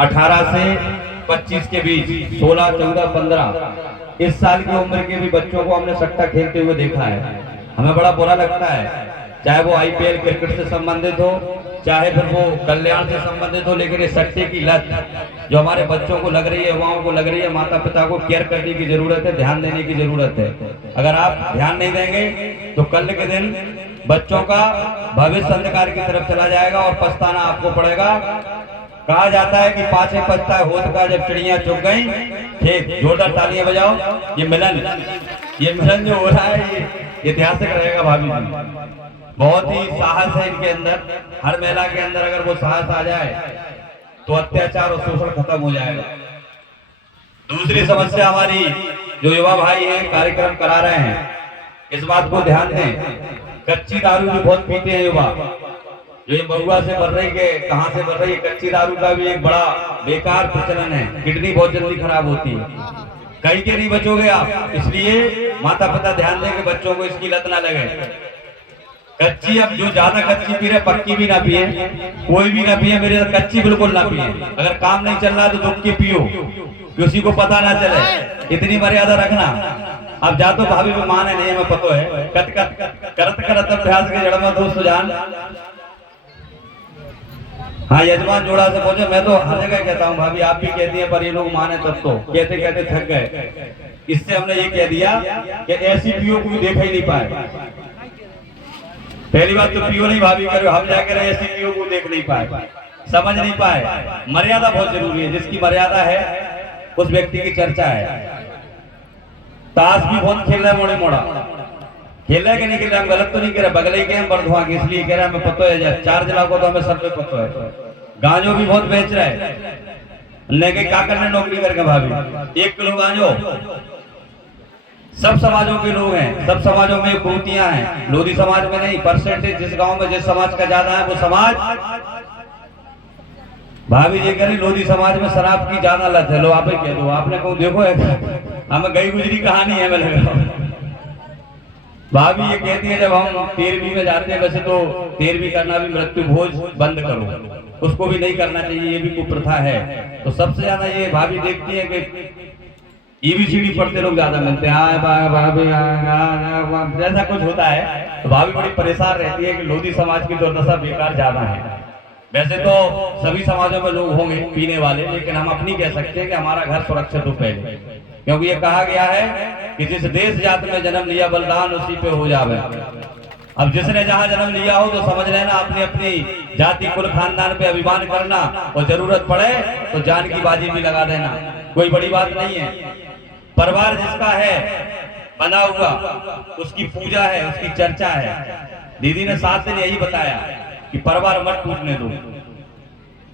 18 से 25 के बीच, 16, 14, 15 इस साल की उम्र के भी बच्चों को हमने सट्टा खेलते हुए देखा है। हमें बड़ा बुरा लगता है, चाहे वो आईपीएल क्रिकेट से संबंधित हो, चाहे फिर वो कल्याण से संबंधित हो, लेकिन ये सट्टे की लत जो हमारे बच्चों को लग रही है, युवाओं को लग रही है, माता पिता को केयर करने की जरूरत है, ध्यान देने की जरूरत है। अगर आप ध्यान नहीं देंगे तो कल के दिन बच्चों का भविष्य अंधकार की तरफ चला जाएगा और पछताना आपको पड़ेगा। कहा जाता है कि पाछे पछताए होत का जब चिड़िया चुग गई खेत। जोरदार तालियां बजाओ। ये मिलन जो हो रहा है ये ऐतिहासिक रहेगा भाभी जी। बहुत ही साहस है इनके अंदर। हर महिला के अंदर अगर वो साहस आ जाए तो अत्याचार और शोषण खत्म हो जाएगा। दूसरी समस्या हमारी जो युवा भाई हैं कार्यक्रम करा रहे हैं, इस बात को ध्यान दें। कच्ची दारू भी बहुत पीते हैं युवा। जो ये महुआ से बढ़ रही है, कहां से बढ़ रही है, कच्ची दारू का भी एक बड़ा बेकार प्रचलन है। किडनी बहुत जल्दी खराब होती है, कहीं के नहीं बचोगे आप। इसलिए माता पिता ध्यान दें कि बच्चों को इसकी लत ना लगे। कच्ची, अब जो ज्यादा कच्ची पी रहे, पक्की भी ना पिए, कोई भी ना पिए, मेरे कच्ची बिल्कुल ना पिए। अगर काम नहीं चल रहा तो दुख की पियो, किसी को पता ना चले, इतनी मर्यादा रखना। अब जा तो भाभी भी माने नहीं, हमें पता है। करत करत अभ्यास के जड़ में दोस्त जान। हाँ, यजमान जोड़ा से पूछो। मैं तो हर जगह कहता हूँ भाभी, आप भी कहती हैं, पर ये लोग माने तब तो। कहते कहते थक गए। इससे हमने ये कह दिया कि ऐसी पियो को भी देखा ही नहीं पाए। पहली बात तो पियो नहीं भाभी करो, हम जाकर ऐसी पियो को देख नहीं पाए, समझ नहीं पाए। मर्यादा बहुत जरूरी है। जिसकी मर्यादा है उस व्यक्ति की चर्चा है। ताश भी बहुत खेल रहा है, मोड़े मोड़ा खेल रहा है कि नहीं खेल रहा, हम गलत तो नहीं कह रहे, बगले के हम बर्धवा के, इसलिए कह रहे हैं हमें पता है। 4 जिला को तो हमें सब पे पता है। गांजो भी बहुत बेच रहा है, लेकिन क्या करने नौकरी करके भाभी। 1 किलो गांजो, सब समाजों के लोग हैं, सब समाजों में कुरीतियां हैं, लोधी समाज में नहीं। परसेंटेज जिस गांव में जिस समाज का ज्यादा है वो समाज भाभी ये कह रही, लोधी समाज में शराब की ज्यादा लत है। लो आप ही कह दो, आपने कहूँ देखो हमें गई गुजरी कहानी है। मैं लगा भाभी ये कहती है जब हम 13वीं में जाते हैं, वैसे तो 13वीं करना भी मृत्यु भोज बंद करो, उसको भी नहीं करना चाहिए, ये भी कुप्रथा है। तो सबसे ज्यादा ये भाभी देखती है कि EBCD पढ़ते लोग ज्यादा मिलते हैं। भाभी जैसा कुछ होता है तो भाभी बड़ी परेशान रहती है कि लोधी समाज की दुर्दशा बेकार ज्यादा है। वैसे तो सभी समाजों में लोग होंगे पीने वाले, लेकिन हम अपनी कह सकते हैं कि हमारा घर सुरक्षित हो पहले, क्योंकि ये कहा गया है कि जिस देश जात में जन्म लिया बलिदान उसी पे हो जावे। अब जिसने जहां जन्म लिया हो तो समझ लेना अपनी अपनी जाति कुल खानदान पे अभिमान करना, और जरूरत पड़े तो जान की बाजी भी लगा देना, कोई बड़ी बात नहीं है। परिवार जिसका है बना हुआ, उसकी पूजा है, उसकी चर्चा है। दीदी ने 7 दिन यही बताया कि परिवार मत टूटने दो,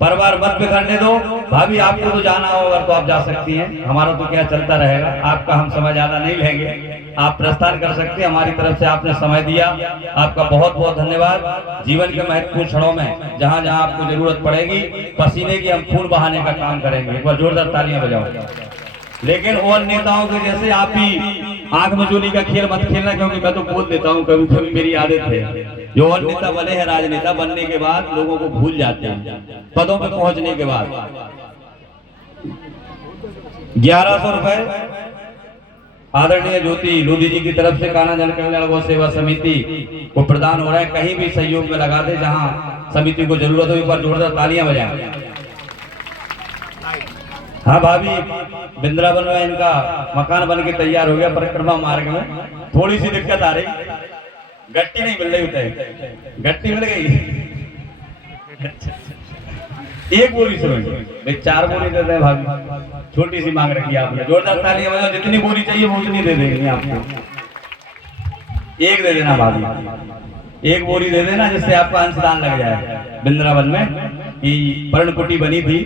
परिवार मत बिखरने दो। भाभी आपको तो जाना हो अगर तो आप जा सकती हैं, हमारा तो क्या चलता रहेगा। आपका हम समय ज्यादा नहीं लेंगे, आप प्रस्थान कर सकते हैं। हमारी तरफ से आपने समय दिया, आपका बहुत बहुत धन्यवाद। जीवन के महत्वपूर्ण क्षणों में जहां जहां आपको जरूरत पड़ेगी, पसीने की हम खून बहाने का काम करेंगे। एक बार जोरदार तालियां बजाओ। लेकिन और नेताओं के जैसे आप भी आंख मचोली का खेल मत खेलना, क्योंकि मैं तो बोल देता हूँ कभी कभी, मेरी आदत है। जो और नेता बने हैं, राजनेता बनने के बाद लोगों को भूल जाते हैं, पदों पे पहुंचने के बाद। 1100 रुपए आदरणीय ज्योति लोधी जी की तरफ से कान्हा जन कल्याण गौ सेवा समिति को प्रदान हो रहा है। कहीं भी सहयोग में लगा दे जहां समिति को जरूरत हो। एक बार जोरदार तालियां बजाएं। हाँ भाभी, वृंदावन में इनका मकान बन के तैयार हो गया। परिक्रमा मार्ग में थोड़ी सी दिक्कत आ रही, गट्टी नहीं मिल रही होता, गट्टी मिल गई। एक बोरी से भाई 4 बोरी दे दे भाभी, छोटी सी मांग रखी आपने। जोरदार तालियां बजाओ। जितनी बोरी चाहिए वो उतनी दे देंगे आपको। एक दे देना भाभी, 1 बोरी दे देना, जिससे आपका अंशदान लग जाए। वृंदावन में की पर्णकुटी बनी थी।